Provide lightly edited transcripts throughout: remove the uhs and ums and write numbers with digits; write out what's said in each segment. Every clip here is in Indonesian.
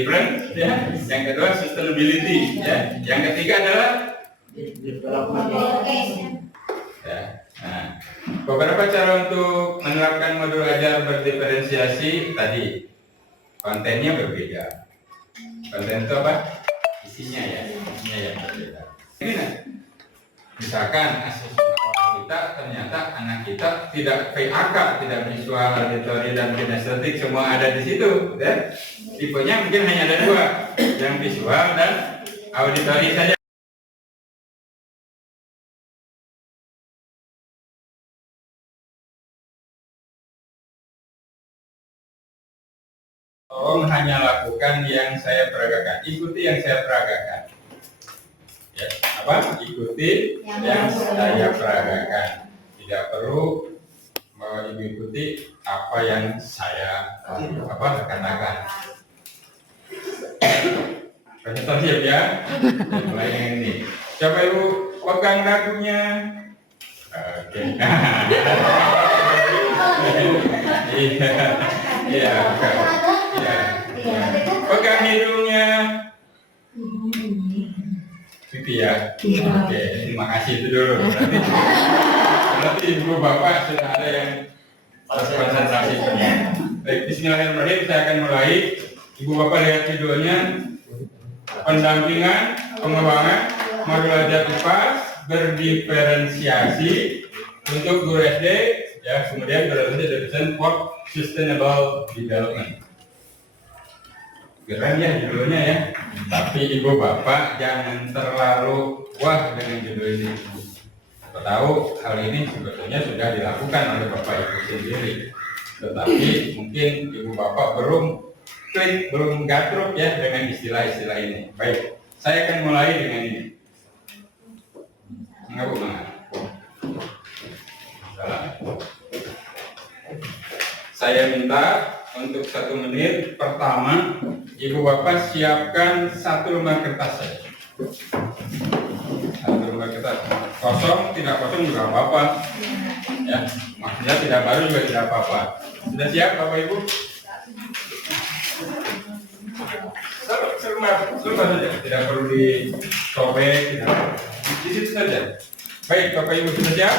different, ya. Yang kedua sustainability, ya. Yang ketiga adalah ya. Nah, beberapa cara untuk menerapkan modul ajar berdiferensiasi tadi. Kontennya berbeda. Konten itu apa? Isinya ya, isinya yang berbeda. Ini nah, misalkan asesmen awal kita ternyata anak kita tidak VAK, tidak visual, auditory dan kinestetik semua ada di situ, ya. Tipenya mungkin hanya ada dua, yang visual dan auditory saja. Tolong hanya lakukan yang saya peragakan, ikuti yang saya peragakan. Ya, apa? Ikuti yang saya peragakan. Tidak perlu mengikuti apa yang saya katakan. Contoh siap ya. Mulai yang ini. Coba ibu pegang dagunya. Oke. Iya. Pegang hidungnya. Pipi ya. Oke, terima kasih itu dulu. Berarti ibu bapak sudah ada yang konsentrasi penuh. Baik, bismillahirrahmanirrahim. Saya akan mulai. Ibu bapak lihat videonya. Pendampingan, pengembangan modul ajar IPA berdiferensiasi untuk guru SD, ya, kemudian berdiferensiasi for sustainable development. Keren ya judulnya ya, tapi ibu bapak jangan terlalu wah dengan judul ini. Kita tahu hal ini sebetulnya sudah dilakukan oleh bapak ibu sendiri, tetapi mungkin ibu bapak belum klik, belum gatruk ya dengan istilah-istilah ini. Baik, saya akan mulai dengan ini. Enggak bu, salah. Saya minta untuk 1 menit pertama ibu bapak siapkan 1 lembar kertas saja. 1 lembar kertas. Kosong, tidak kosong juga apa-apa. Ya, maksudnya tidak baru juga tidak apa-apa. Sudah siap bapak ibu? Selembar saja, tidak perlu disobek, di situ saja. Baik, bapak ibu sudah siap?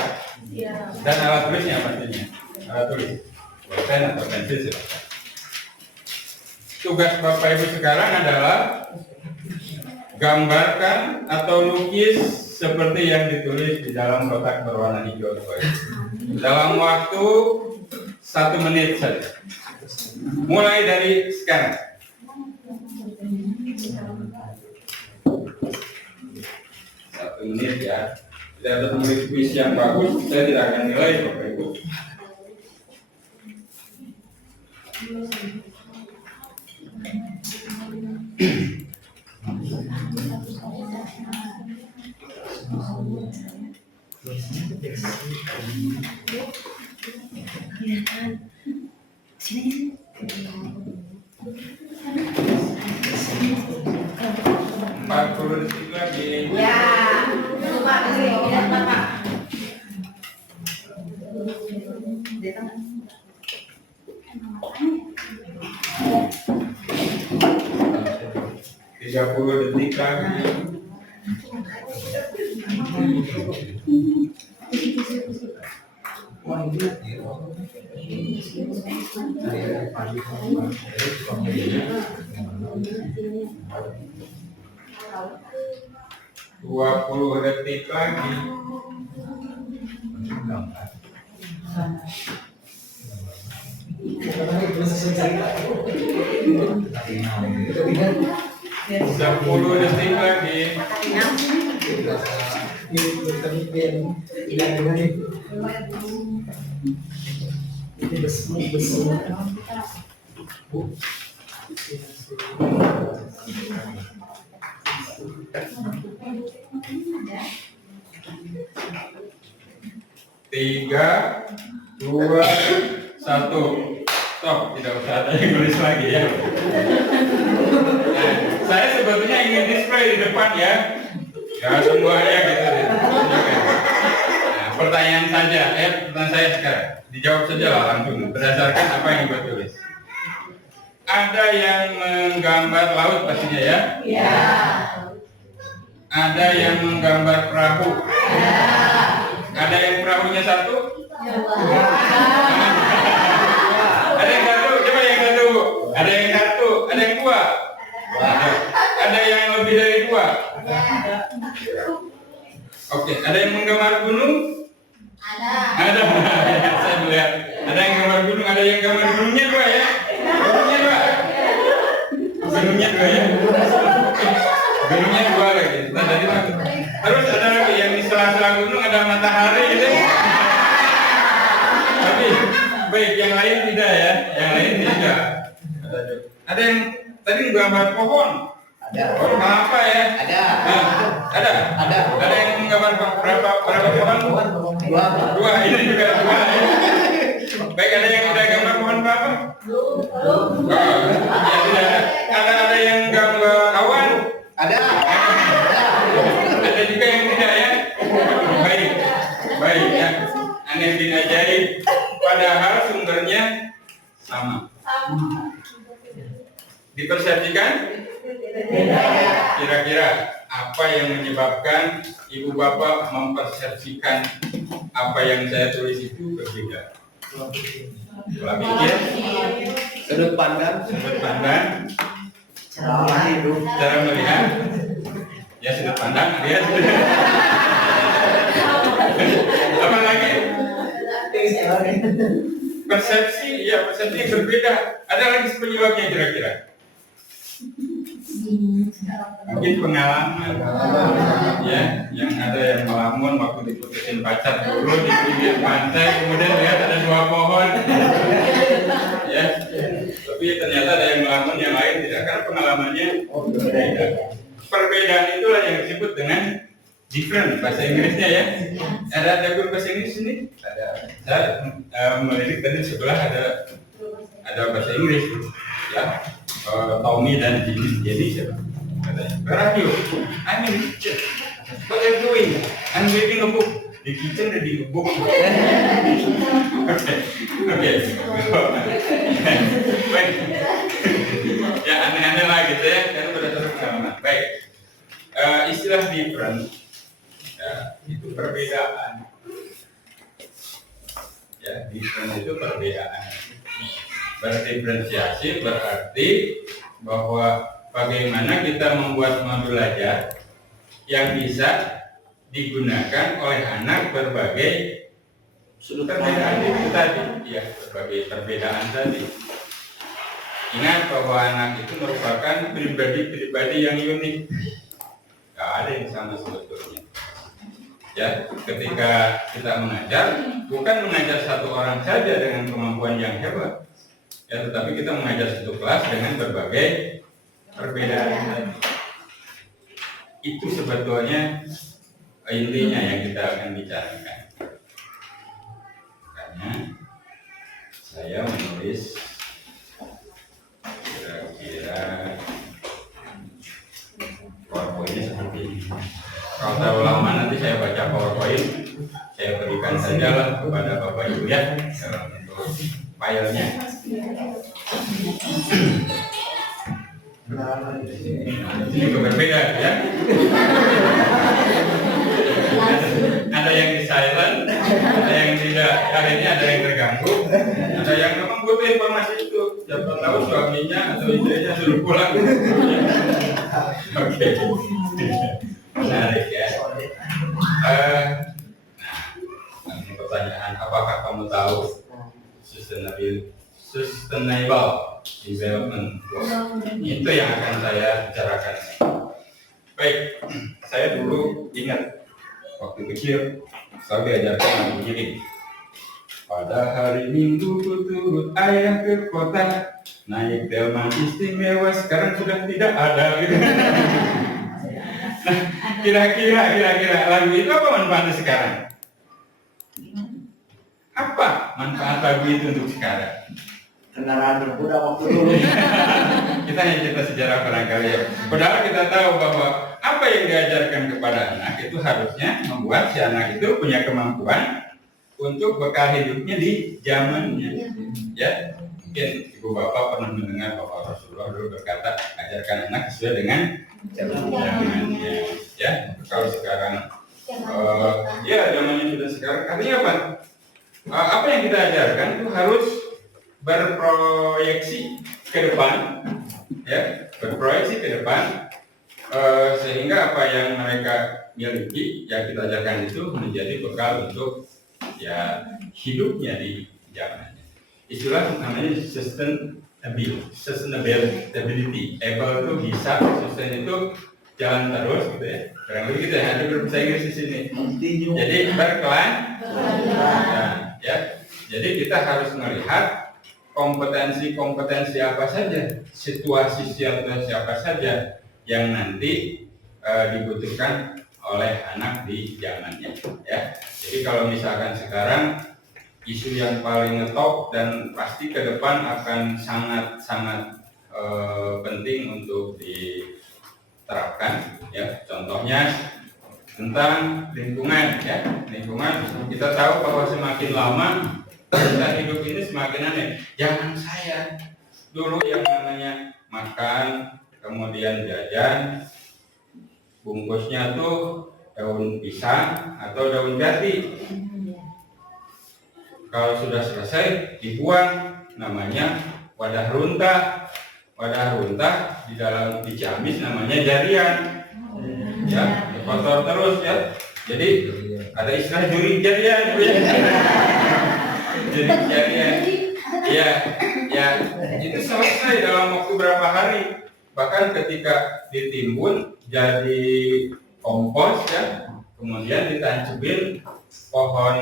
Dan alat tulisnya pastinya. Alat tulis. Pen atau pensil silakan. Tugas bapak ibu sekarang adalah gambarkan atau lukis seperti yang ditulis di dalam kotak berwarna hijau dalam waktu 1 menit saja. Mulai dari sekarang. 1 menit ya. Tidak ada tulis kuis yang bagus, saya tidak akan nilai bapak ibu. Sini. 40 detik lagi. Ya, coba lihat Bapak. 30 detik lagi. Dua 20 detik lagi. Sepuluh detik lagi. Tiga, dua, satu. Stop, tidak usah ada yang tulis lagi ya. Nah, saya sebetulnya ingin display di depan ya. Ya semuanya gitu. Nah, pertanyaan saja, pertanyaan saya sekarang. Dijawab saja lah langsung berdasarkan apa yang Ibu tulis. Ada yang menggambar laut pastinya ya. Ya. Ada yang menggambar perahu. Ada yang perahunya satu. Ada yang satu. Coba yang satu. Ada yang satu. Ada yang dua. Ada yang lebih dari dua. Oke. Ada yang menggambar gunung. Ada. Saya melihat. Ada yang gambar gunung. Ada yang gambar gunungnya dua ya. Gunungnya dua. Gunungnya dua ya. Gunungnya dua lagi. Nah, tadi terus ada lagi yang di sela-sela gunung ada matahari gitu. Tapi baik yang lain tidak ya. Yang lain tidak. Ada yang tadi gambar pohon. Ada. Pohon apa ya? Ada. Nah, ada. Ada. Ada yang menggambar berapa pohon? Dua. Dua. Ini juga dua ya. Baik, ada yang udah gambar pohon berapa? Oh, ya tidak. Ada yang gambar awan. Ada. Ada juga yang tidak ya. Baik, baik ya. Aneh bin ajaib. Padahal sumbernya sama. Dipersepsikan? Kira-kira apa yang menyebabkan ibu bapak mempersepsikan apa yang saya tulis itu berbeda? Pola pikir, Sudut pandang. Cara hidup. cara melihat, ya sudut pandang, dia apa lagi? Persepsi, ya persepsi berbeda. Ada lagi penyebabnya kira-kira? Mungkin pengalaman, ya, yang ada yang melamun waktu diputusin pacar dulu di pinggir pantai, kemudian lihat ada dua pohon, ya. Tapi ternyata ada yang melamun, yang lain tidak, karena pengalamannya berbeda. Perbedaan itulah yang disebut dengan different bahasa Inggrisnya ya. Ada guru bahasa Inggris ini? Ada. Saya melirik tadi sebelah ada bahasa Inggris, ya. Tommy dan Jenny siapa? Katanya, where are you? I'm in the kitchen. What are you doing? I'm reading a book. Di kitchen reading a book. Oke. Baik. Ya aneh-aneh lah gitu ya, karena berdasarkan pengalaman. Baik. Istilah different, ya, itu perbedaan. Ya, different itu perbedaan. Berdiferensiasi berarti bahwa bagaimana kita membuat modul belajar yang bisa digunakan oleh anak berbagai sudut perbedaan itu tadi, ya, berbagai perbedaan tadi. Ingat bahwa anak itu merupakan pribadi-pribadi yang unik. Gak ada yang sama sebetulnya. Ya, ketika kita mengajar, bukan mengajar satu orang saja dengan kemampuan yang hebat. Ya, tetapi kita mengajar satu kelas dengan berbagai perbedaan. Itu sebetulnya intinya yang kita akan bicarakan. Karena saya menulis kira-kira PowerPoint-nya seperti ini. Kalau terlalu lama nanti saya baca PowerPoint, saya berikan sajalah kepada Bapak Ibu ya untuk filenya. Ini juga berbeda ya. Ada yang di silent, ada yang tidak. Hari ini ada yang terganggu, ada yang memang butuh informasi itu. Siapa tahu suaminya atau istrinya suruh pulang. Oke, menarik ya. Nah, ini pertanyaan, apakah kamu tahu sustainable development goals? Itu yang akan saya bicarakan. Baik, saya dulu ingat waktu kecil selalu diajarkan lagu begini. Pada hari Minggu ku turut ayah ke kota, naik delman istimewa, sekarang sudah tidak ada. Nah, kira-kira lagu itu apa manfaatnya sekarang? Apa manfaat lagu itu untuk sekarang? Kendaraan berkuda waktu dulu. Kita hanya cerita sejarah barangkali ya. Padahal kita tahu bahwa apa yang diajarkan kepada anak itu harusnya membuat si anak itu punya kemampuan untuk bekal hidupnya di zamannya. Ya, Mungkin ibu bapak pernah mendengar Bapak Rasulullah dulu berkata, ajarkan anak sesuai dengan zamannya. Ya, kalau sekarang ya zamannya sudah sekarang, artinya apa? Apa yang kita ajarkan itu harus berproyeksi ke depan, ya, berproyeksi ke depan, sehingga apa yang mereka miliki yang kita ajarkan itu menjadi bekal untuk ya hidupnya di zamannya. Istilah namanya sustainability. Able itu bisa, sustain itu jalan terus gitu ya. Kurang lebih gitu ya. Ada berbahasa Inggris di sini. Jadi berkelanjutan. Ya. Jadi kita harus melihat kompetensi apa saja, situasi apa saja yang nanti dibutuhkan oleh anak di zamannya. Ya. Jadi kalau misalkan sekarang isu yang paling ngetop dan pasti ke depan akan sangat penting untuk diterapkan, ya. Contohnya tentang lingkungan, ya. Lingkungan, kita tahu bahwa semakin lama kita hidup ini semakin aneh. Jangan saya dulu yang namanya makan, kemudian jajan, bungkusnya tuh daun pisang atau daun jati. Kalau sudah selesai dibuang, namanya wadah runtah. Wadah runtah di dalam dicamis namanya jarian. Ya, kotor terus ya. Jadi ada istilah juri jarian. Juri jarian. Ya, ya, itu selesai dalam waktu berapa hari. Bahkan ketika ditimbun jadi kompos ya, kemudian ditancapin pohon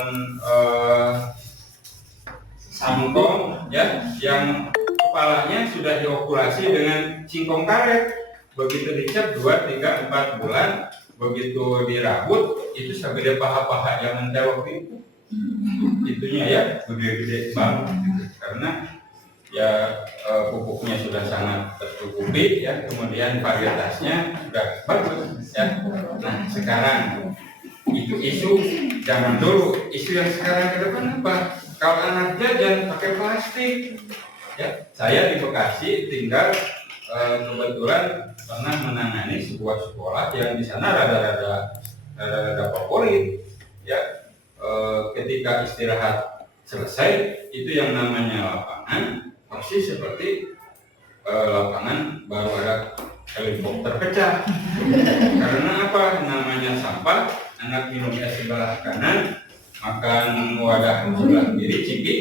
singkong ya, yang kepalanya sudah diokulasi dengan singkong karet. Begitu dicap 2, 3, 4 bulan, begitu dirabut itu segede paha-paha zaman saya waktu itu. Itunya ya, gede-gede banget gitu. Karena ya pupuknya sudah sangat tercukupi ya, kemudian varietasnya sudah bagus ya. Nah sekarang itu isu zaman dulu, isu yang sekarang ke depan apa? Kalau anak jajan pakai plastik, ya. Saya di Bekasi tinggal, kebetulan pernah menangani sebuah sekolah yang di sana rada-rada favorit, ya. Ketika istirahat selesai, itu yang namanya lapangan persis seperti lapangan baru ada helikopter pecah. Karena apa? Namanya sampah, anak minum es sebelah kanan, makan wadah sebelah kiri, ciki,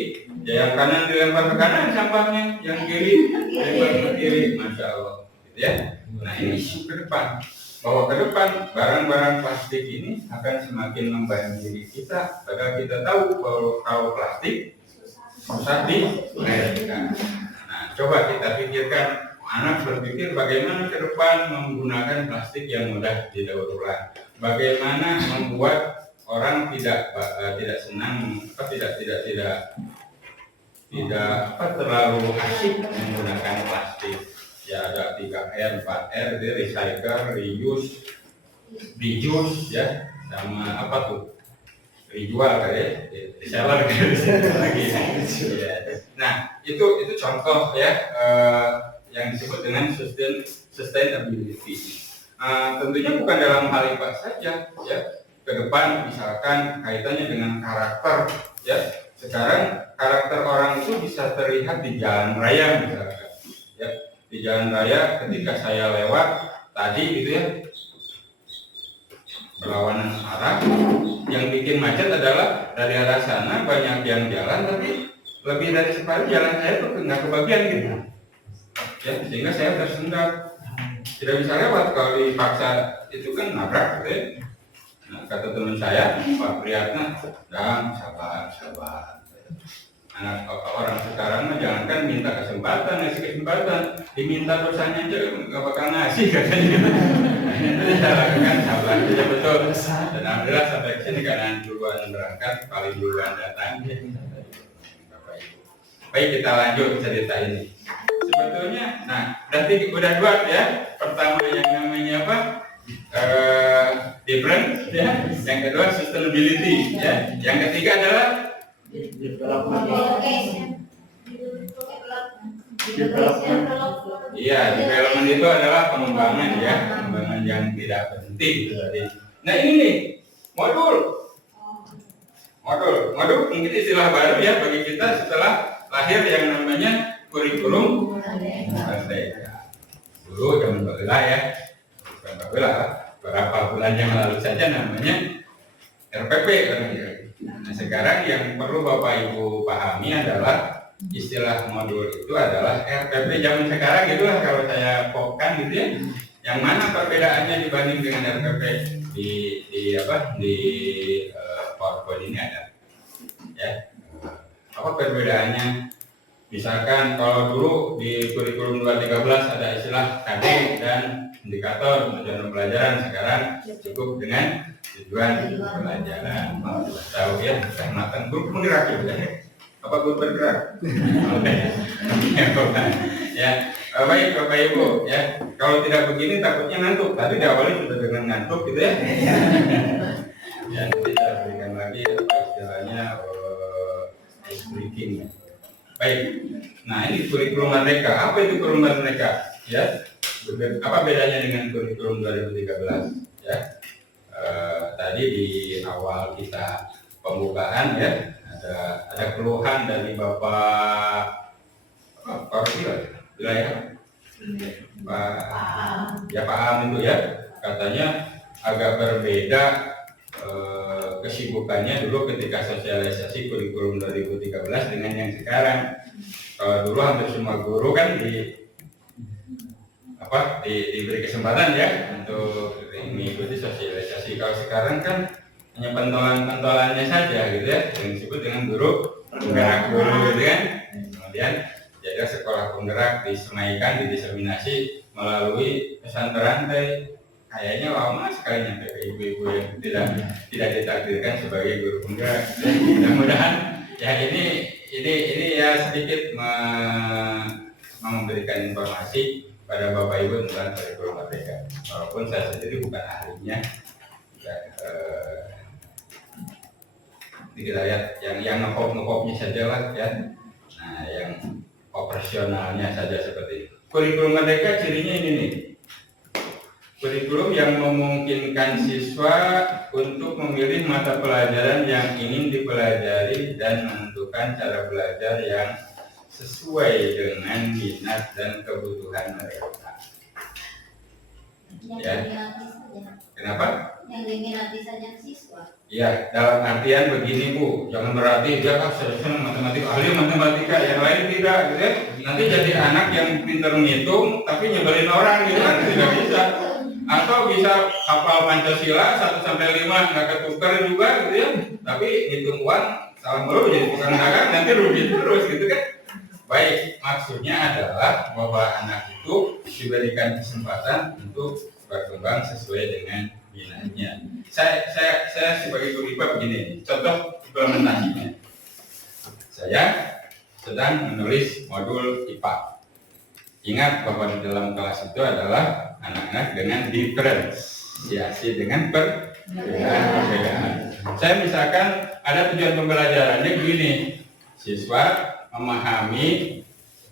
ya yang kanan dilempar ke kanan sampahnya, yang kiri dilempar ke kiri, masya Allah, gitu ya. Nah ini isu ke depan, bahwa ke depan barang-barang plastik ini akan semakin membanjiri kita, padahal kita tahu bahwa kalau plastik susah dikaitkan. Nah coba kita pikirkan, anak berpikir bagaimana ke depan menggunakan plastik yang mudah didaur ulang, bagaimana membuat orang tidak senang, tidak terlalu asik menggunakan plastik. Ya ada 3R, 4R, recycle, reuse, reduce ya, sama apa tuh? Dijual kali ya, reseller lagi. Ya. Nah itu contoh ya yang disebut dengan sustainability. Tentunya bukan dalam hal IPA saja ya. Ke depan misalkan kaitannya dengan karakter ya. Sekarang karakter orang itu bisa terlihat di jalan raya misalkan ya. Di jalan raya ketika saya lewat tadi gitu ya, berlawanan arah, yang bikin macet adalah dari arah sana banyak yang jalan tapi lebih dari separuh jalan saya tuh nggak kebagian gitu ya, sehingga saya tersendat, tidak bisa lewat. Kalau dipaksa itu kan nabrak gitu ya. Nah, kata teman saya, Pak Priyatna, dan sabar. Anak orang sekarang mah jangankan minta kesempatan, ngasih kesempatan, diminta dosanya aja nggak bakal ngasih katanya. Nah, itu saya lakukan sabar saja betul. Dan alhamdulillah sampai sini karena duluan berangkat, paling duluan datang. Bapak Ibu. Baik, kita lanjut cerita ini. Sebetulnya, nah berarti udah dua ya. Pertama yang namanya apa? Different ya, yang kedua sustainability ya, yang ketiga adalah Iya, development itu adalah pengembangan ya, pengembangan yang tidak berhenti itu tadi. Nah ini nih, modul mungkin istilah baru ya bagi kita setelah lahir yang namanya kurikulum merdeka. Dulu zaman Babila ya, bukan Babila, beberapa bulan yang lalu saja namanya RPP kan. Nah sekarang yang perlu Bapak Ibu pahami adalah istilah modul itu adalah RPP zaman sekarang gitulah kalau saya popkan gitu ya. Yang mana perbedaannya dibanding dengan RPP di PowerPoint ini ada ya. Apa perbedaannya? Misalkan kalau dulu di kurikulum 213 ada istilah KD dan indikator tujuan pembelajaran, sekarang cukup dengan tujuan pembelajaran. Tahu ya, saya matang grup penggerak ya. Apa grup bergerak? Ya, baik Bapak Ibu ya. Kalau tidak begini takutnya ngantuk. Tadi di awalnya sudah dengan ngantuk gitu ya. Ya, nanti saya berikan lagi apa istilahnya breaking ya. Baik. Nah, ini kurikulum merdeka. Apa itu kurikulum merdeka? Ya. Apa bedanya dengan kurikulum 2013? Ya. Tadi di awal kita pembukaan ya, ada keluhan dari Bapak wilayah Pak Am itu ya, katanya agak berbeda kesibukannya dulu ketika sosialisasi kurikulum 2013 dengan yang sekarang. Dulu hampir semua guru kan diberi kesempatan ya untuk mengikuti sosialisasi. Kalau sekarang kan hanya pentolan-pentolannya saja gitu ya, yang disebut dengan guru penggerak dulu gitu kan. Kemudian jadi sekolah penggerak disemaikan, didiseminasi melalui pesan berantai. Kayaknya lama sekali nyampe ke ibu-ibu yang tidak ditakdirkan sebagai guru penggerak. Mudah-mudahan ya ini ya sedikit memberikan informasi pada Bapak Ibu tentang kurikulum merdeka. Walaupun saya sendiri bukan ahlinya. Kita lihat yang ngepopnya saja lah ya. Nah, yang operasionalnya saja seperti itu. Kurikulum merdeka cirinya ini nih. Kurikulum yang memungkinkan siswa untuk memilih mata pelajaran yang ingin dipelajari dan menentukan cara belajar yang sesuai dengan minat dan kebutuhan mereka. Ya. Kenapa? Yang diminati saja siswa. Ya, dalam artian begini Bu, jangan berarti dia senang matematika, ahli matematika, yang lain tidak, gitu ya. Nanti jadi anak yang pintar menghitung, tapi nyebelin orang gitu kan, tidak bisa. Atau bisa hafal Pancasila 1-5 nggak ketukar juga gitu ya, tapi hitung uang salah mulu jadi tukang dagang, nanti rugi terus gitu kan. Baik, maksudnya adalah bahwa anak itu diberikan kesempatan untuk berkembang sesuai dengan minatnya. Saya sebagai guru IPA begini, contoh implementasinya. Saya sedang menulis modul IPA. Ingat bahwa di dalam kelas itu adalah anak-anak dengan diferensiasi, dengan perbedaan. Saya misalkan ada tujuan pembelajarannya begini, siswa memahami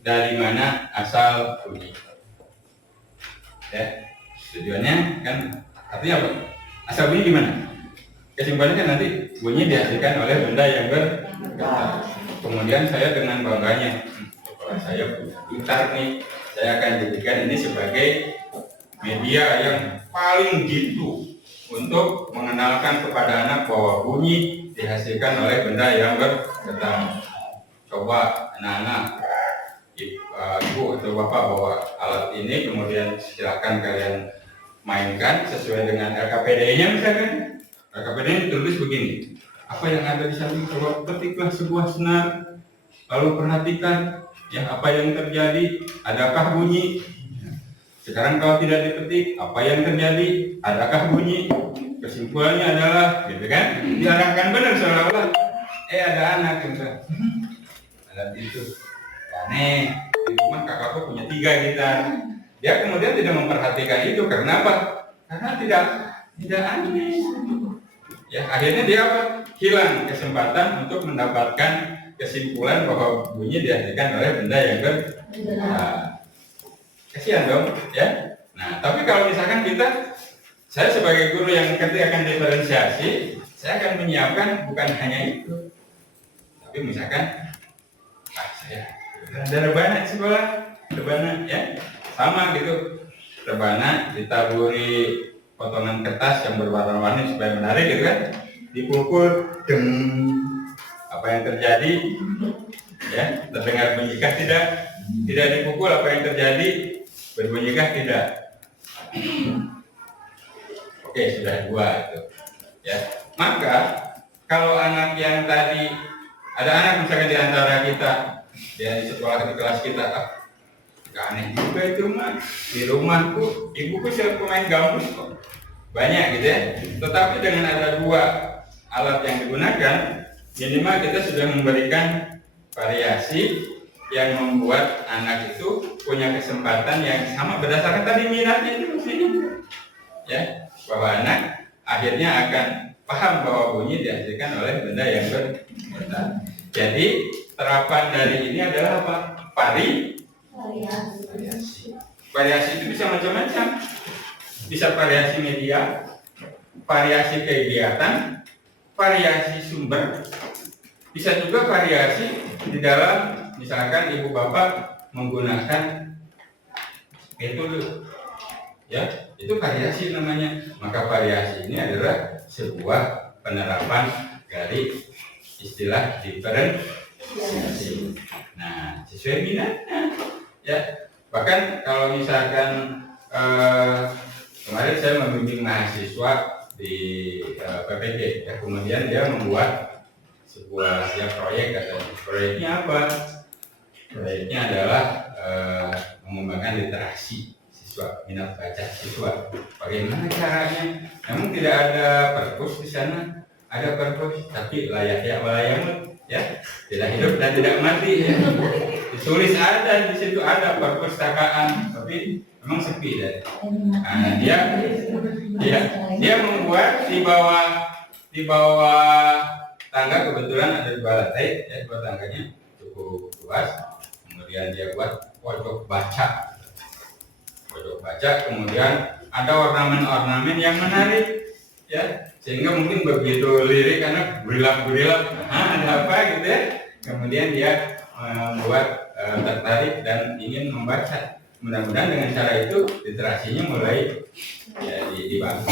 dari mana asal bunyi. Ya, tujuannya kan artinya apa? Asal bunyi gimana? Kesimpulannya kan nanti bunyi dihasilkan oleh benda yang bergetar. Kemudian saya dengan bangganya, kalau saya pintar nih, saya akan jadikan ini sebagai media yang paling jitu untuk mengenalkan kepada anak bahwa bunyi dihasilkan oleh benda yang bergetar. Coba anak-anak, ibu atau bapak bawa alat ini, kemudian silakan kalian mainkan sesuai dengan LKPD-nya misalkan. LKPD-nya ditulis begini, apa yang ada di samping coba ketiklah sebuah senar, lalu perhatikan ya apa yang terjadi, adakah bunyi. Sekarang kalau tidak dipetik, apa yang terjadi, adakah bunyi. Kesimpulannya adalah, gitu kan, diarahkan benar seolah-olah. Ada anak yang alat itu, aneh, di rumah kakakku punya 3 gitar. Dia kemudian tidak memperhatikan itu, karena apa? Karena tidak aneh. Ya akhirnya dia apa? Hilang kesempatan untuk mendapatkan kesimpulan bahwa bunyi dihasilkan oleh benda yang berbeda. Kasihan dong, ya. Nah, tapi kalau misalkan saya sebagai guru yang ketika akan diferensiasi, saya akan menyiapkan bukan hanya itu, tapi misalkan, saya ada rebana di sekolah, rebana, ya, sama gitu, rebana ditaburi potongan kertas yang berwarna-warni supaya menarik, gitu kan, dipukul, deng, apa yang terjadi, ya, terdengar bunyi-kah tidak dipukul, apa yang terjadi, berbunyi-kah tidak. Oke, sudah 2 itu, ya. Maka kalau anak yang tadi, ada anak misalkan di antara kita, dia di sekolah, di kelas kita, aneh juga itu mah, di rumahku ibuku sering pemain gambus kok, banyak gitu ya. Tetapi dengan ada 2 alat yang digunakan, minimal kita sudah memberikan variasi yang membuat anak itu punya kesempatan yang sama berdasarkan tadi minatnya itu maksudnya, ya, bahwa anak akhirnya akan paham bahwa bunyi dihasilkan oleh benda yang berbeda. Jadi terapan dari ini adalah apa? Variasi. Variasi itu bisa macam-macam. Bisa variasi media, variasi kegiatan, variasi sumber, bisa juga variasi di dalam, misalkan ibu bapak menggunakan metode, ya, itu variasi namanya. Maka variasi ini adalah sebuah penerapan dari istilah diferensiasi. Nah, sesuai minatnya, ya. Bahkan kalau misalkan kemarin saya membimbing mahasiswa di PPG, ya, kemudian dia membuat sebuah proyek, atau proyeknya apa? Proyeknya adalah mengembangkan literasi siswa, minat baca siswa. Bagaimana caranya? Namun tidak ada perpus di sana, ada perpus tapi layaknya walayamut, ya, tidak hidup dan tidak mati, ya. Ditulis ada di situ, ada perpustakaan, tapi memang sepi deh. Nah, dia membuat di bawah tangga, kebetulan ada 2 lantai, ya, 2 tangganya cukup luas. Kemudian dia buat pojok baca, kemudian ada ornamen-ornamen yang menarik, ya, sehingga mungkin begitu lirik anak berilap, ada apa gitu, ya. Kemudian dia membuat tertarik dan ingin membaca. Mudah-mudahan dengan cara itu literasinya mulai, ya, dibangun.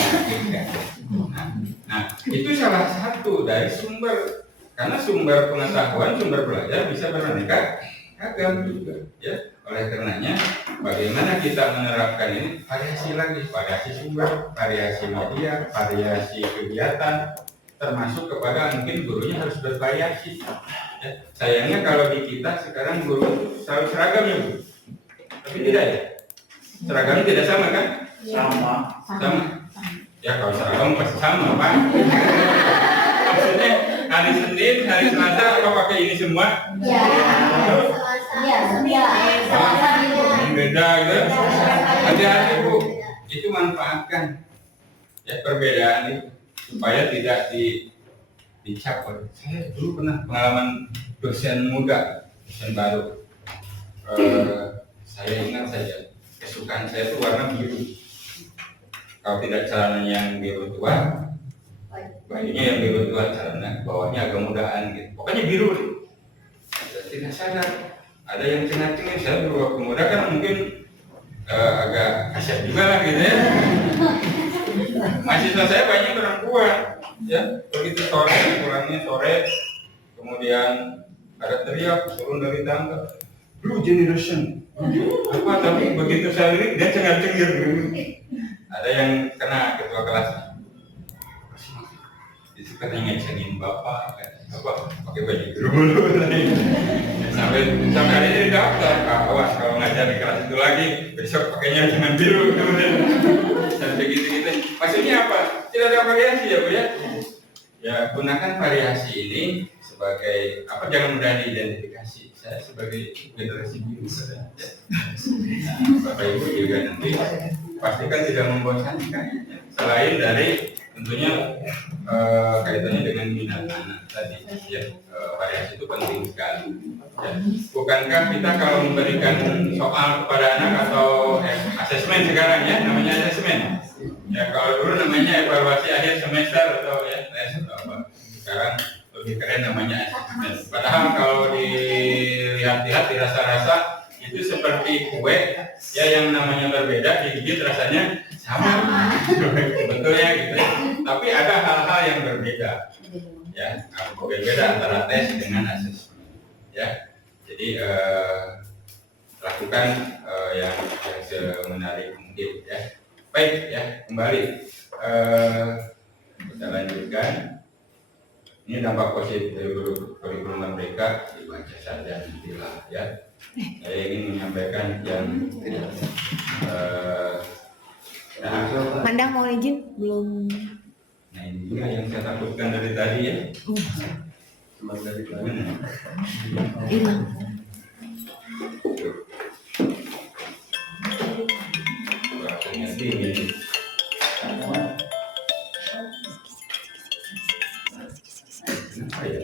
Nah, itu salah satu dari sumber, karena sumber pengetahuan, sumber belajar bisa beraneka ragam juga, ya. Oleh karenanya, bagaimana kita menerapkan ini, variasi lagi, variasi sumber, variasi media, variasi kegiatan, termasuk kepada mungkin gurunya harus bervariasi, ya. Sayangnya kalau di kita sekarang guru selalu seragam, ya Bu, tapi tidak, ya, seragamnya tidak sama kan? Sama. Ya, kalau seragam pasti sama, Pak. Maksudnya hari Senin, hari Selasa apa pakai ini semua? Ya. Beda gitu. Hati-hati Bu, itu manfaatkan, ya, perbedaan itu supaya tidak dicap. Saya dulu pernah pengalaman dosen muda, dosen baru. Saya ingat saja, kesukaan saya itu warna biru. Kalau tidak celananya yang biru tua, bajunya yang biru tua, celana bawahnya agak mudaan gitu. Pokoknya biru. Saya tidak sadar ada yang cengar-cengir. Saya waktu muda kan mungkin agak kasar juga lah gitu, ya. Mahasiswa saya banyak perempuan, ya. Begitu sore, pulangnya sore, kemudian ada teriak turun dari tangga, Blue Generation. Apa, tapi begitu saya lirik dia cengar-cengir. Ada yang kena ketua kelas. Itu katanya ngecengin bapak pakai baju biru dulu. sampai hari ini daftar, awas kalau ngajar di kelas itu lagi besok pakainya jangan biru, kemudian sampai gitu. Maksudnya apa? Tidak ada variasi, ya Bu, ya. Ya, gunakan variasi ini sebagai apa? Jangan mudah diidentifikasi. Saya sebagai generasi biru, ya. Nah, Bapak Ibu juga nanti pastikan tidak membosankan. Selain dari tentunya kaitannya dengan minat anak tadi, ya, variasi itu penting sekali. bukankah kita kalau memberikan soal kepada anak atau asesmen sekarang ya, namanya asesmen. Ya kalau dulu namanya evaluasi akhir semester atau ya tes atau apa. Sekarang lebih keren namanya asesmen. Padahal kalau dilihat-lihat, dirasa-rasa itu seperti kue ya, yang namanya berbeda, digigit rasanya sama. Sebetulnya gitu. Tapi ada hal-hal yang berbeda. Ya, berbeda antara tes dengan asesmen. Ya. Jadi lakukan yang semenarik mungkin ya. Baik ya, kembali kita lanjutkan. Ini dampak positif dari kurikulum merdeka, dibaca saja nantilah ya. Saya ingin menyampaikan yang Mandang mau izin belum? nah ini juga yang saya takutkan dari tadi ya. Hilang. Rasanya tinggi. Kenapa ya?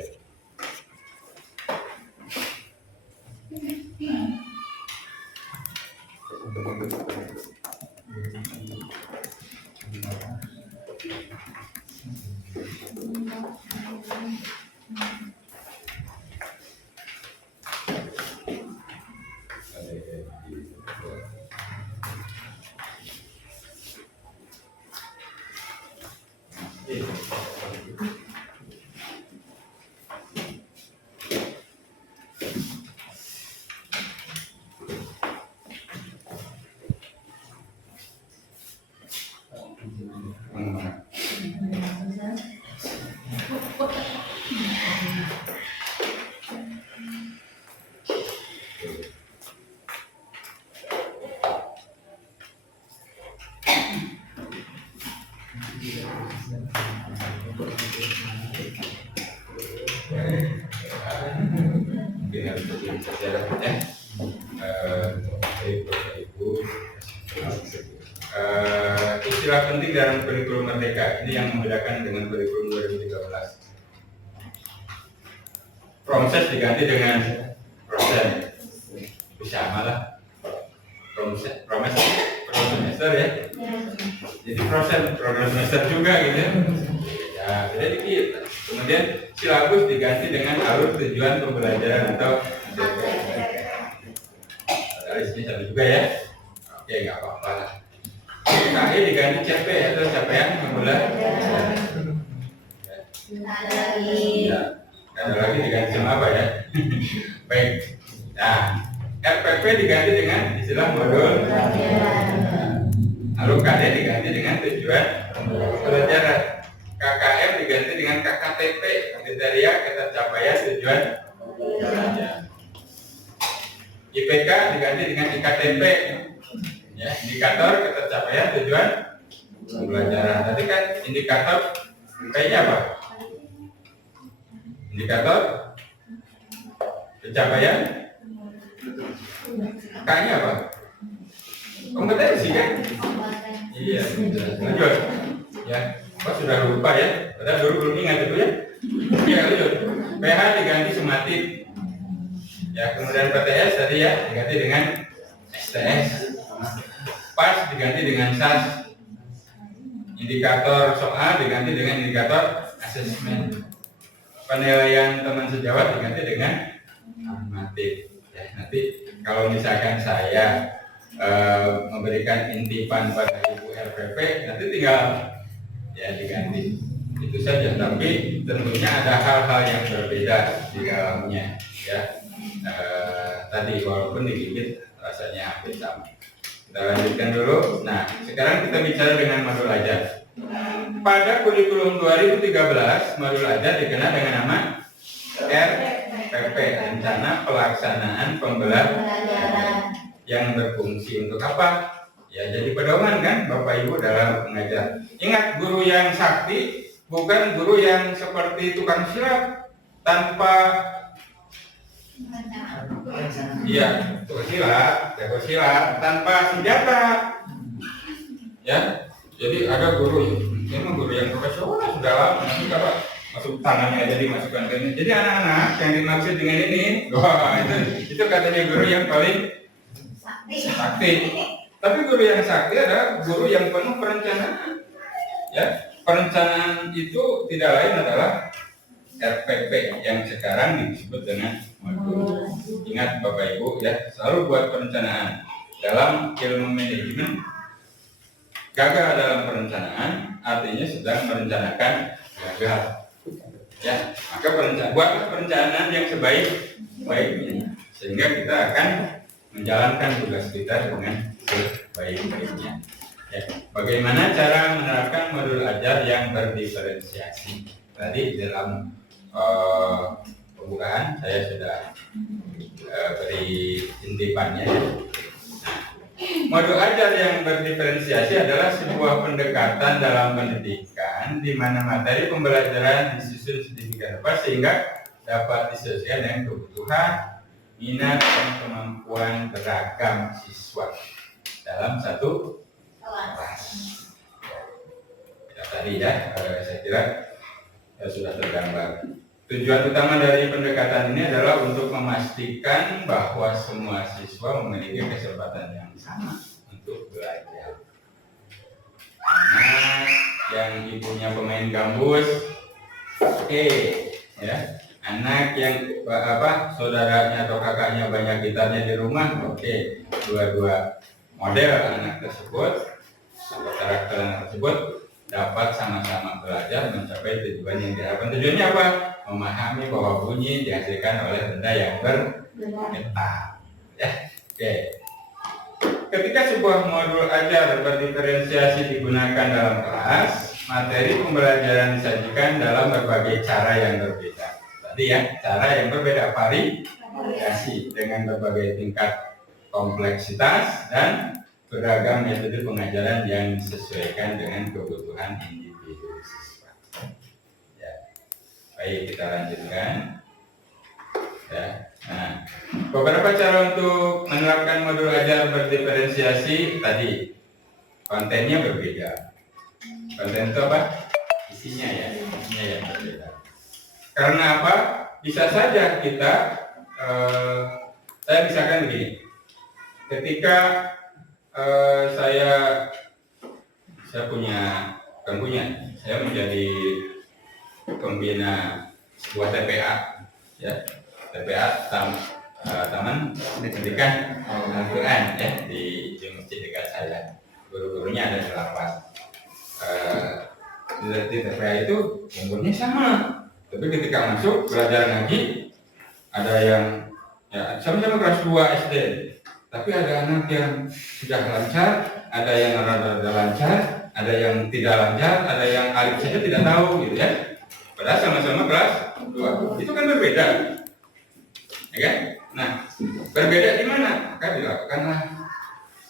Mungkin harus berbicara ya. Istilah penting dalam kurikulum merdeka ini yang membedakan dengan kurikulum 2013. Proses diganti dengan proses, sama lah. Proses semester ya. Jadi proses program semester juga gitu ya. Ya, beda dikit. Kemudian silabus diganti dengan alur tujuan pembelajaran atau sini sama juga ya. Oke, nggak apa-apa lah. KE diganti CP atau capaian pembelajaran. Ya, ada lagi diganti sama apa ya? Baik. Nah, RPP diganti dengan istilah modul. Lalu KD diganti dengan tujuan pembelajaran. KKM diganti dengan KKTP, kriteria ketercapaian tujuan pembelajaran. IPK diganti dengan IKTP, ya, indikator ketercapaian tujuan pembelajaran. Tadi kan indikator P-nya apa? Indikator pencapaian. K-nya apa? Kompetensi kan? Iya, lanjut. Ya, Pak sudah lupa ya? Padahal dulu belum ingat itu ya. Iya, lanjut. PH diganti sematif. Ya, kemudian PTS tadi ya diganti dengan STS. PAS diganti dengan SAS. Indikator soal diganti dengan indikator asesmen. Penilaian teman sejawat diganti dengan normatif. Ya, nanti kalau misalkan saya memberikan intipan pada Ibu RPP, nanti tinggal ya diganti itu saja. Tapi tentunya ada hal-hal yang berbeda di dalamnya ya. Tadi walaupun digigit rasanya hampir sama. Kita lanjutkan dulu. Nah, sekarang kita bicara dengan modul ajar. Pada kurikulum 2013, modul ajar dikenal dengan nama RPP, Rencana Pelaksanaan Pembelajaran, yang berfungsi untuk apa? Ya, jadi pedoman kan Bapak Ibu dalam mengajar. Ingat, guru yang sakti bukan guru yang seperti tukang silat tanpa iya, jago silat tanpa senjata. Ya, jadi ada guru, memang guru yang profesional sudah lama. Nanti kalau masuk tangannya aja dimasukkan ke ini. Jadi anak-anak yang dimaksud dengan ini, wah itu katanya guru yang paling sakti. Tapi guru yang sakti adalah guru yang penuh perencanaan. Ya, perencanaan itu tidak lain adalah RPP yang sekarang disebut dengan modul. Ingat Bapak Ibu ya, selalu buat perencanaan. Dalam ilmu manajemen, gagal dalam perencanaan artinya sedang merencanakan gagal. Ya, maka buatlah perencanaan yang sebaik-baiknya sehingga kita akan menjalankan tugas kita dengan sebaik-baiknya. Ya, bagaimana cara menerapkan modul ajar yang berdiferensiasi? Tadi dalam pembukaan saya sudah beri intipannya. Modul ajar yang berdiferensiasi adalah sebuah pendekatan dalam pendidikan di mana materi pembelajaran disusun sedemikian rupa sehingga dapat disesuaikan dengan kebutuhan, minat, dan kemampuan beragam siswa dalam satu kelas. Ya, tadi ya, saya kira sudah tergambar. Tujuan utama dari pendekatan ini adalah untuk memastikan bahwa semua siswa memiliki kesempatan yang sama untuk belajar. Anak yang ibunya pemain gambus, oke, ya. Anak yang saudaranya atau kakaknya banyak gitarnya di rumah, oke. Dua-dua model anak tersebut atau karakter anak tersebut dapat sama-sama belajar mencapai tujuan yang diharapkan. Tujuannya apa? Memahami bahwa bunyi dihasilkan oleh benda yang bergetar. Ya, oke. Ketika sebuah modul ajar berdiferensiasi digunakan dalam kelas, materi pembelajaran disajikan dalam berbagai cara yang berbeda. Tadi ya, cara yang berbeda, variasi dengan berbagai tingkat kompleksitas dan beragam metode pengajaran yang disesuaikan dengan kebutuhan individu siswa. Ya. Baik, kita lanjutkan. Ya. Nah, beberapa cara untuk menerapkan modul ajar berdiferensiasi tadi. Kontennya berbeda. Konten itu apa? Isinya ya, isinya yang berbeda. Karena apa? Bisa saja kita, saya misalkan begini. Ketika saya menjadi pembina sebuah TPA, ya, TPA Taman Pendidikan Al-Quran ya di masjid dekat saya. Guru-gurunya ada 8. Di TPA itu umurnya sama, tapi ketika masuk belajar ngaji ada yang ya sama-sama kelas 2 SD. Tapi ada anak yang sudah lancar, ada yang rada-rada lancar, ada yang tidak lancar, ada yang alif saja tidak tahu gitu ya. Padahal sama-sama kelas 2. Itu kan berbeda. Ya kan? Nah, berbeda di mana? Maka dilakukanlah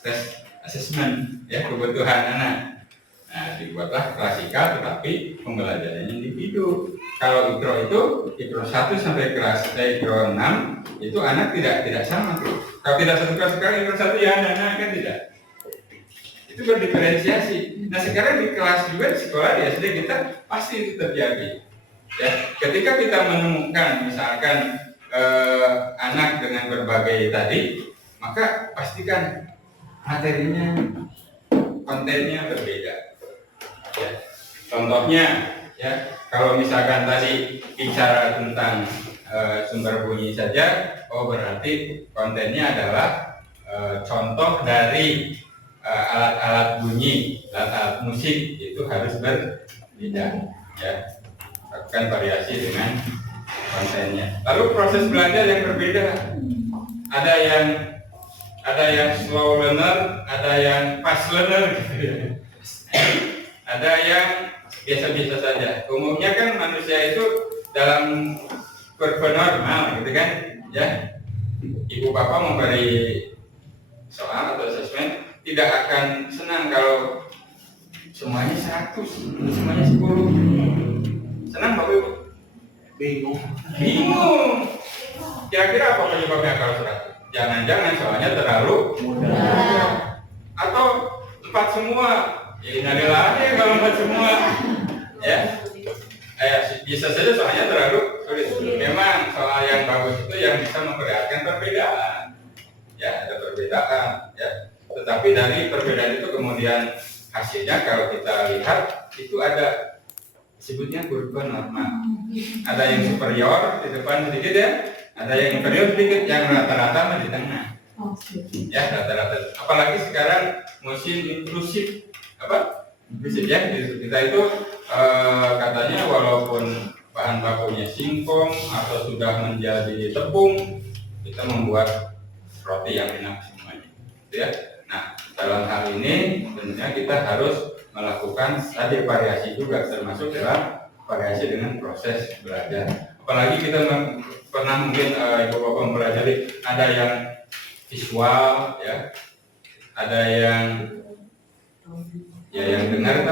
tes asesmen ya kebutuhan anak. Nah, dibuatlah klasikal tetapi pembelajarannya individu. Kalau ikro 1 sampai kelas ikro 6 itu anak tidak sama tuh. Kalau tidak satu kelas sekarang ikro 1 ya anak kan tidak. Itu berdiferensiasi. Nah, sekarang di kelas juga di sekolah di SD kita pasti itu terjadi. Ya, ketika kita menemukan misalkan anak dengan berbagai tadi, maka pastikan materinya, kontennya berbeda. Ya. Contohnya, ya, kalau misalkan tadi bicara tentang sumber bunyi saja, berarti kontennya adalah contoh dari alat-alat bunyi, alat-alat musik itu harus berbeda. Ya. Lakukan variasi dengan kontennya. Lalu proses belajar yang berbeda. Ada yang slow learner, ada yang fast learner, ada yang biasa-biasa saja. Umumnya kan manusia itu dalam kurva normal, gitu kan? Ya, ibu bapak memberi soal atau asesmen tidak akan senang kalau semuanya 100, semuanya 10. Senang bapak ibu? Bingung. Kira-kira apa penyebabnya kalau 100? Jangan-jangan soalnya terlalu mudah. Atau 4 semua. Ya innalillahi kalau 4 semua. Ya. bisa saja soalnya terlalu sulit. Memang soal yang bagus itu yang bisa memperlihatkan perbedaan. Ya, ada perbedaan. Ya, tetapi dari perbedaan itu kemudian hasilnya kalau kita lihat itu ada disebutnya kurva normal. Ada yang superior di depan sedikit ya, ada yang inferior sedikit, yang rata-rata di tengah. Ya, rata-rata. Apalagi sekarang musim inklusif inklusif ya. Kita itu katanya walaupun bahan bakunya singkong atau sudah menjadi tepung, kita membuat roti yang enak semuanya. Ya. Nah, dalam hal ini tentunya kita harus melakukan tadi variasi juga, termasuk dalam variasi dengan proses belajar. Apalagi kita pernah mungkin ibu bapak mempelajari, ada yang visual ya, ada yang yang dengar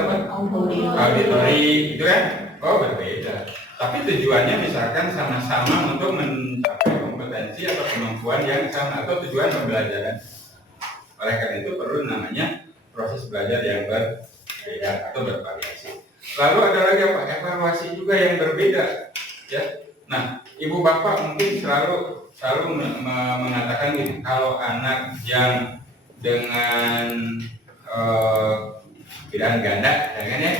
auditori itu kan, berbeda. Tapi tujuannya misalkan sama-sama untuk mencapai kompetensi atau kemampuan yang sama atau tujuan pembelajaran. Oleh karena itu perlu namanya proses belajar yang berbeda atau bervariasi. Lalu ada lagi evaluasi juga yang berbeda. Ya, nah ibu bapak mungkin selalu mengatakan gini, kalau anak yang dengan pilihan ganda, ya,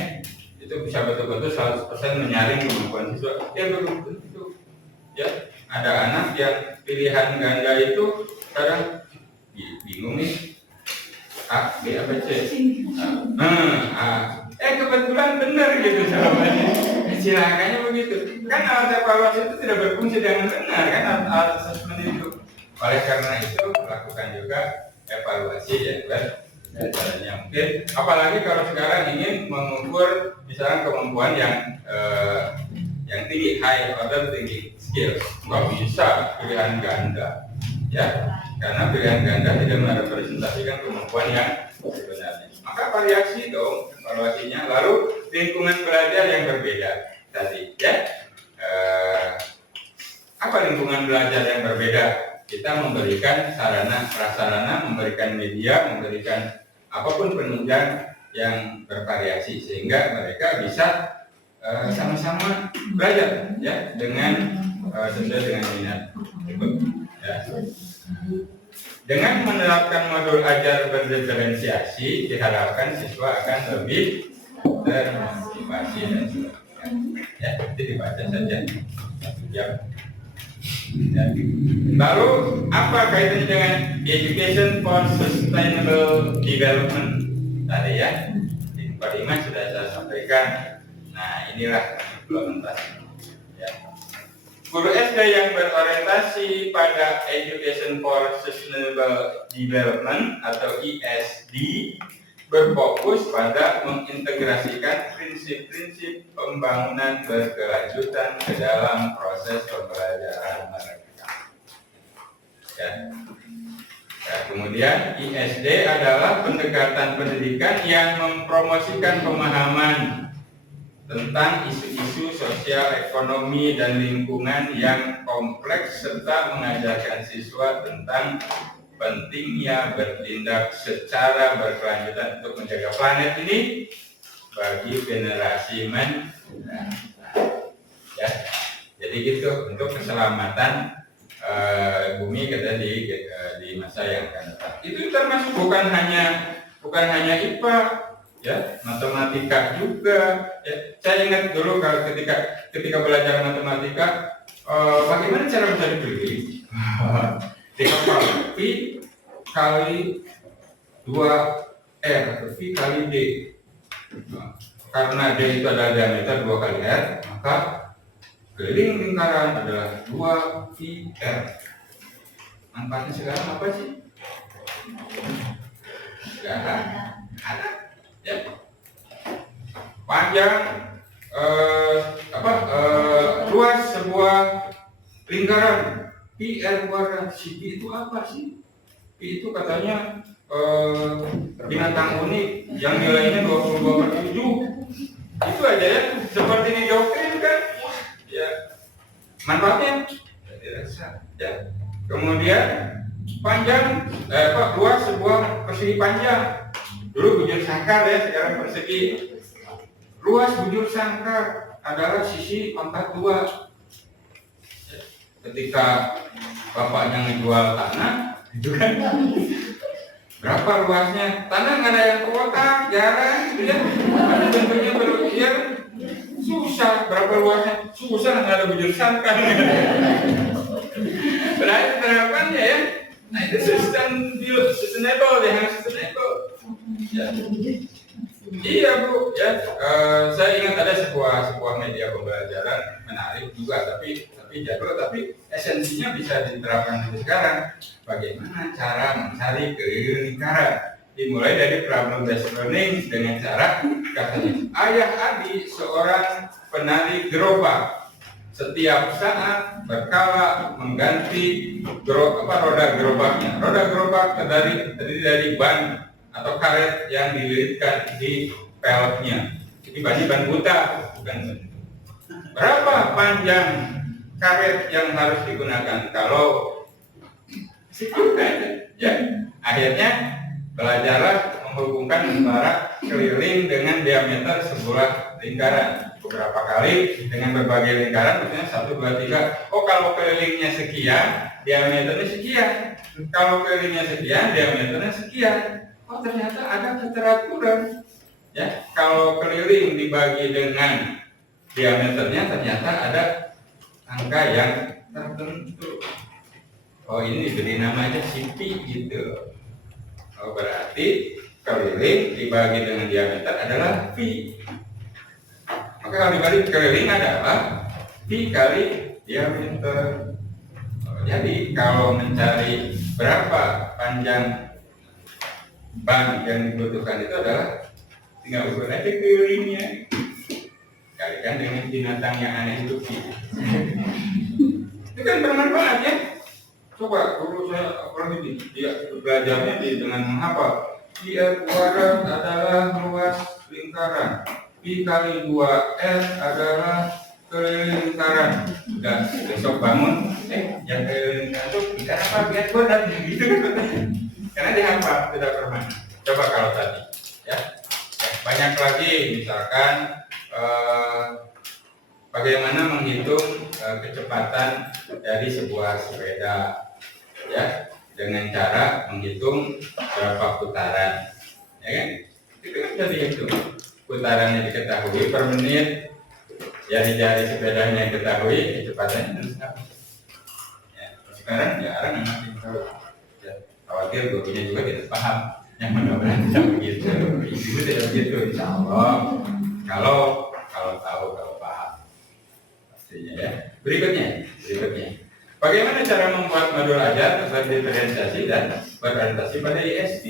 itu bisa betul-betul 100% menyaring kemampuan siswa. Ya belum tentu. Ya, ada anak yang pilihan ganda itu kadang bingung nih, A, B, apa, C. Kebetulan benar gitu jawabannya. Silakannya begitu. Kan alat evaluasi itu tidak berfungsi dengan benar kan, alat asesmen itu. Oleh karena itu melakukan juga evaluasi yang caranya mungkin. Apalagi kalau sekarang ingin mengukur misalnya kemampuan yang tinggi, high order tinggi skill, nggak bisa pilihan ganda. Ya, karena pilihan ganda tidak merepresentasikan kemampuan yang sebenarnya. Maka variasi dong evaluasinya. Lalu lingkungan belajar yang berbeda tadi, ya. Apa lingkungan belajar yang berbeda? Kita memberikan sarana prasarana, memberikan media, memberikan apapun penunjang yang bervariasi sehingga mereka bisa sama-sama belajar, ya, dengan sesuai dengan minat. Ya. Dengan menerapkan modul ajar berdiferensiasi, diharapkan siswa akan lebih termotivasi dan sebagainya. Ya, itu dibaca saja 1 jam. Ya. Lalu apa kaitannya dengan education for sustainable development tadi ya? Di 45 sudah saya sampaikan. Nah, inilah implementasi. Ya. Guru SD yang berorientasi pada Education for Sustainable Development atau ESD berfokus pada mengintegrasikan prinsip-prinsip pembangunan berkelanjutan ke dalam proses pembelajaran mereka. Ya. Kemudian ISD adalah pendekatan pendidikan yang mempromosikan pemahaman tentang isu-isu sosial, ekonomi, dan lingkungan yang kompleks serta mengajarkan siswa tentang pentingnya bertindak secara berkelanjutan untuk menjaga planet ini bagi generasi mendatang. Ya, jadi gitu untuk keselamatan bumi kita di masa yang akan datang. Itu termasuk bukan hanya IPA. Ya, matematika juga. Ya, saya ingat dulu kalau ketika belajar matematika, bagaimana cara mencari beli? Dikali P kali 2R atau P kali D. Karena D itu adalah diameter 2 kali R, maka keliling lingkaran adalah 2πr. Manfaatnya sekarang apa sih? Gak ada. Ya. Panjang luas sebuah lingkaran PR kuadrat. Si P itu apa sih? P itu katanya binatang unik yang nilainya 22/7. Itu aja ya, seperti di doktrin kan? Ya. Manfaatnya ya. Kemudian panjang luas sebuah persegi panjang. Dulu bujur sangkar ya, sekarang persegi. Luas bujur sangkar adalah sisi kontak 2. Ketika bapaknya ngejual tanah, itu kan berapa luasnya? Tanah nggak ada yang kotak, jarang, gitu ya. Ada bentuknya berukir, susah. Berapa luasnya? Susah, nggak ada bujur sangkan. Berarti terapannya ya. Nah itu sustainable, ya harus sustainable. Ya. Iya Bu, ya saya ingat ada sebuah media pembelajaran menarik juga, tapi jadul, tapi esensinya bisa diterapkan sampai sekarang. Bagaimana cara mencari lingkaran? Dimulai dari problem based learning dengan cara katanya ayah Adi seorang penari gerobak. Setiap saat berkala mengganti roda gerobaknya. Roda gerobak terdiri dari ban atau karet yang dililitkan di peleknya. Jadi bannya ban buta, bukan ban. Berapa panjang karet yang harus digunakan? Kalau ya, akhirnya belajarlah menghubungkan antara keliling dengan diameter sebuah lingkaran. Beberapa kali dengan berbagai lingkaran, misalnya 1, 2, 3. Oh, kalau kelilingnya sekian, diameternya sekian. Kalau kelilingnya sekian, diameternya sekian. Oh, ternyata ada keteraturan. Ya, kalau keliling dibagi dengan diameternya, ternyata ada angka yang tertentu. Oh, ini diberi namanya CP gitu. Oh, berarti keliling dibagi dengan diameter adalah V. Maka kalau dibagi keliling adalah V kali diameter. Oh, jadi kalau mencari berapa panjang ban yang dibutuhkan itu adalah tinggal ukur aja kelilingnya. Kalikan dengan binatang yang aneh itu V. Itu kan bermanfaat ya. Coba guru saya apalagi dia belajarnya dengan menghafal. Pi kuadrat adalah luas lingkaran. Pi kali 2R adalah keliling lingkaran. Udah besok bangun, yang keliling lingkaran itu bicara apa? Biar benar gitu kan. Karena dihafal tidak permanen. Coba kalau tadi, ya banyak lagi misalkan bagaimana menghitung kecepatan dari sebuah sepeda, ya dengan cara menghitung berapa putaran, ya kan? Itu kan sudah dihitung. Putarannya diketahui per menit, jari-jari sepedanya diketahui, kecepatannya harus apa? Ya, sekarang jarang anak yang tahu. Ya, khawatir gurunya juga tidak paham. Yang mudah-mudahan tidak begitu. Ibu tidak begitu, insya Allah. Kalau tahu, kalau paham, pastinya ya. Berikutnya. Bagaimana cara membuat modul ajar berdiferensiasi dan berorientasi pada ISD?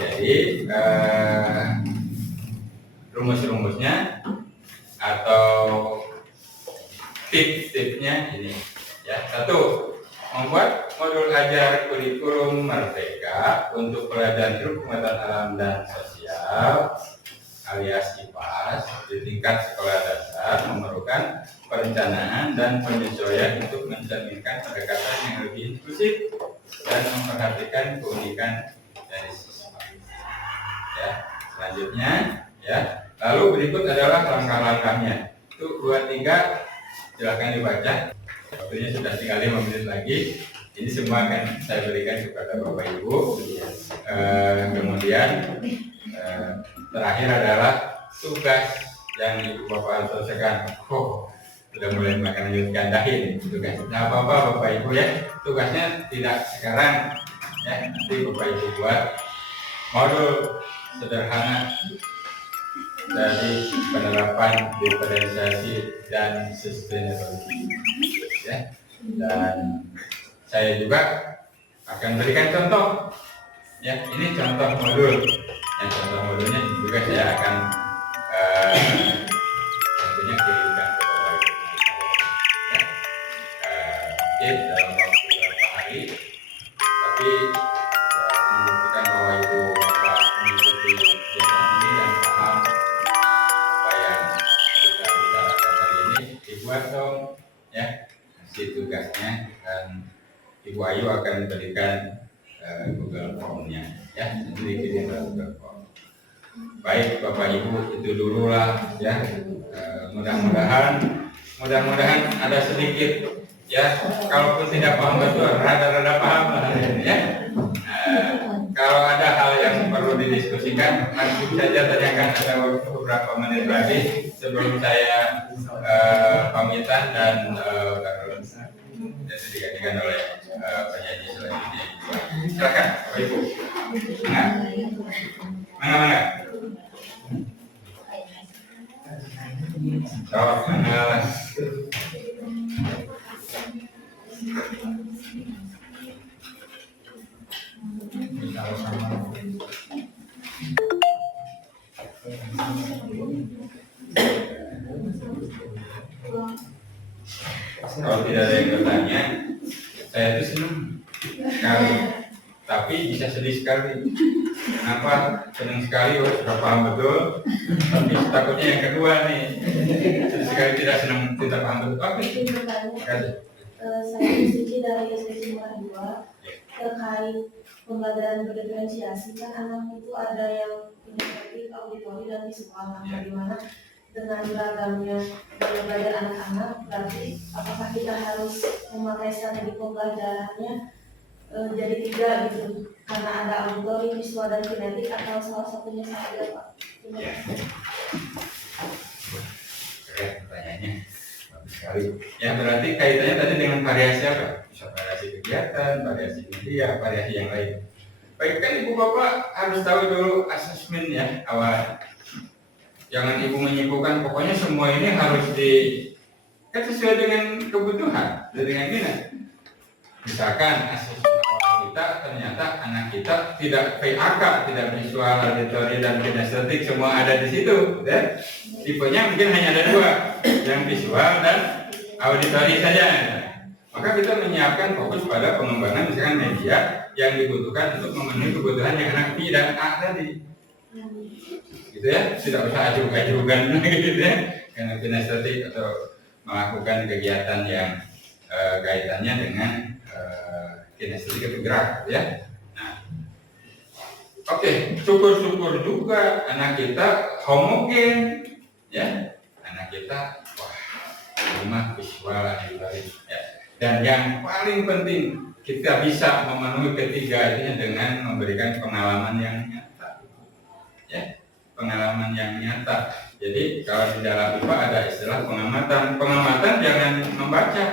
Jadi rumus-rumusnya atau tips-tipsnya ini ya. 1. Membuat modul ajar kurikulum merdeka untuk pelajaran ilmu pengetahuan alam dan sosial alias IPAS di tingkat sekolah dasar memerlukan perencanaan dan penyesuaian untuk mencerminkan pendekatan yang lebih inklusif dan memperhatikan keunikan dari siswa. Ya, selanjutnya ya. Lalu berikut adalah langkah-langkahnya. Itu 2, 3 silakan dibaca. Waktunya sudah tinggal 5 menit lagi. Ini semua akan saya berikan kepada Bapak Ibu. Kemudian terakhir adalah tugas yang Ibu Bapak harus selesaikan. Sudah mulai lanjutkan dahin tugas. Nah, apa-apa Bapak Ibu ya, tugasnya tidak sekarang ya, nanti Bapak Ibu buat modul sederhana dari penerapan diferensiasi dan sustainability ya. Dan saya juga akan berikan contoh ya, ini contoh modul. Yang contoh modulnya juga saya akan tentunya kirimkan ke Bapak Ibu ya. Dalam waktu beberapa hari, tapi membuktikan bahwa Ibu Bapak mengikuti kegiatan ini dan paham apa yang kita bicarakan hari ini. Dibuat dong ya si tugasnya, dan Ibu Ayu akan berikan Google Form-nya ya, nanti dikirim ke Google Form. Baik Bapak Ibu itu dulu lah ya. Mudah-mudahan ada sedikit ya, kalaupun tidak paham betul rada-rada paham lah ya. Kalau ada hal yang perlu didiskusikan, langsung saja tanyakan, ada beberapa menit lagi sebelum saya pamitan dan baru digantikan oleh penyanyi selanjutnya. Silakan Bapak Ibu. Mana? Jawab mana? Kalau tidak ada yang bertanya, saya itu senang sekali, tapi bisa sedih sekali. Kenapa? Senang sekali, sudah paham betul, tapi takutnya yang kedua nih, sedih sekali tidak senang, tidak paham betul. Oke. Saya diskusi dari SPC 2 terkait pembelajaran berdiferensiasi. Kan anak itu ada yang kinetik, auditori, dan visual. Nah, di mana dengan beragamnya gaya belajar anak-anak, berarti apakah kita harus memakai strategi pembelajarannya jadi 3 gitu, karena ada auditori, visual, dan kinetik, atau salah satunya saja, Pak? Ya. Keren pertanyaannya, bagus sekali. Ya berarti kaitannya tadi dengan variasi apa? Bisa variasi kegiatan, variasi media, variasi yang lain. Baik kan Ibu Bapak harus tahu dulu asesmen ya awal. Jangan Ibu menyimpulkan pokoknya semua ini harus kan sesuai dengan kebutuhan, dengan minat. Misalkan asesmen awal kita ternyata anak kita tidak PAK, tidak visual, auditory, dan kinestetik semua ada di situ. Ya? Tipenya mungkin hanya ada 2, yang visual dan auditory saja. Maka kita menyiapkan fokus pada pengembangan misalkan media yang dibutuhkan untuk memenuhi kebutuhan yang anak B dan A tadi. Gitu ya, tidak usah ajukan gitu ya, karena kinestetik atau melakukan kegiatan yang kaitannya dengan kinestetik itu gerak ya. Nah, oke, syukur-syukur juga anak kita homogen ya, anak kita rumah visual ya. Dan yang paling penting kita bisa memenuhi ketiga ini dengan memberikan pengalaman yang nyata ya, pengalaman yang nyata. Jadi kalau di dalam IPA ada istilah pengamatan jangan membaca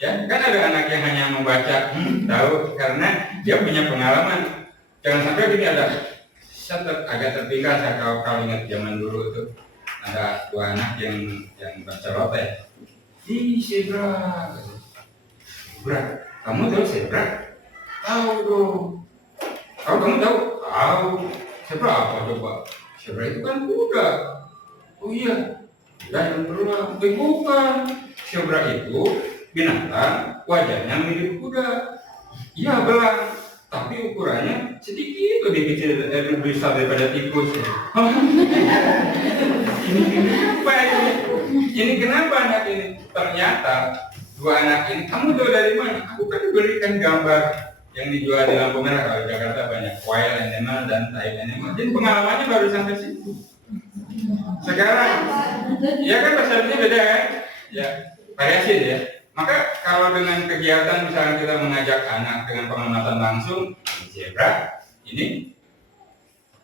ya, kan ada anak yang hanya membaca tahu karena dia punya pengalaman. Jangan sampai gini, ada saya agak terpikir saya kalau ingat zaman dulu itu ada 2 anak yang berceloteh. Zebra, kamu tahu zebra? Tahu dong. Kamu tahu? Tahu. Zebra apa coba? Zebra itu kan kuda. Oh iya, kuda yang berulang. Bukan. Zebra itu binatang, wajahnya mirip kuda. Iya belang, tapi ukurannya sedikit lebih kecil, lebih besar daripada tikus. Ini kenapa anak ini? Ternyata 2 anak ini, kamu tahu dari mana? Aku kan diberikan gambar yang dijual di lampu merah. Kalau di Jakarta banyak wild animal dan type animal. Jadi pengalamannya baru sampai situ. Sekarang, ya kan persepsinya beda kan? Ya, variasi ya. Maka kalau dengan kegiatan misalnya kita mengajak anak dengan pengamatan langsung, zebra, ini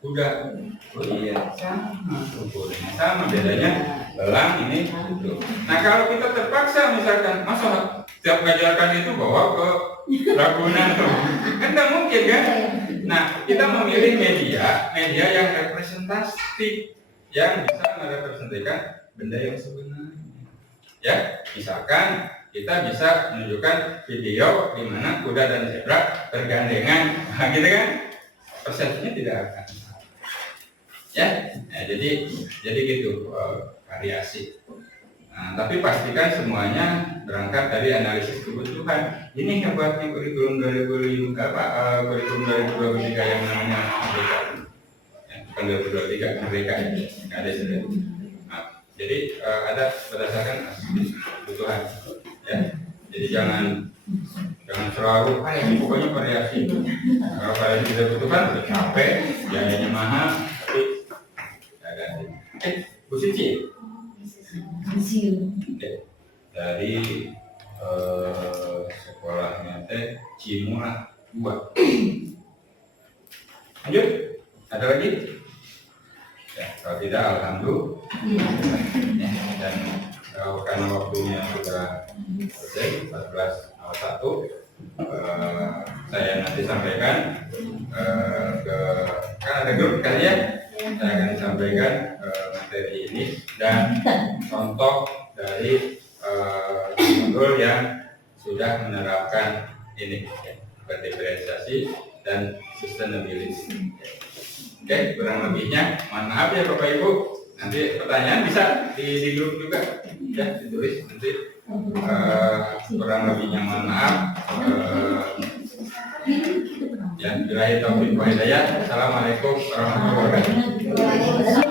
udah, oh iya sama, ukurnya sama, bedanya belang ini itu. Nah kalau kita terpaksa misalkan, masa tiap mengajarkan itu bawa ke Ragunan tuh, kan nggak mungkin kan? Nah kita memilih media yang representatif, yang bisa merepresentasikan benda yang sebenarnya. Ya, misalkan kita bisa menunjukkan video di mana kuda dan zebra bergandengan, nah, gitu kan? Persepsinya tidak akan. Ya, nah, jadi gitu variasi. Nah, tapi pastikan semuanya berangkat dari analisis kebutuhan. Ini hebatnya kurikulum 2023 yang namanya Merdeka. Ya, bukan 2023 Merdeka ya, ada sudah. Nah, jadi ada berdasarkan kebutuhan. Ya, jadi jangan selalu pokoknya variasi. Kalau variasi tidak kebutuhan, capek, biayanya mahal. Tapi dari sekolahnya teh Cimura 2. Lanjut, ada lagi? Ya, kalau tidak alhamdulillah. Ya, dan karena waktunya sudah selesai 14.01, saya nanti sampaikan kan ada grup kan ya, saya akan sampaikan materi ini dan contoh dari modul yang sudah menerapkan ini berdiferensiasi dan sustainability. Oke, kurang lebihnya mohon maaf ya Bapak Ibu. Nanti pertanyaan bisa di grup juga ya, ditulis nanti. Kurang lebihnya mohon maaf. Ya, billahi taufiq wal hidayah. Assalamualaikum warahmatullahi wabarakatuh.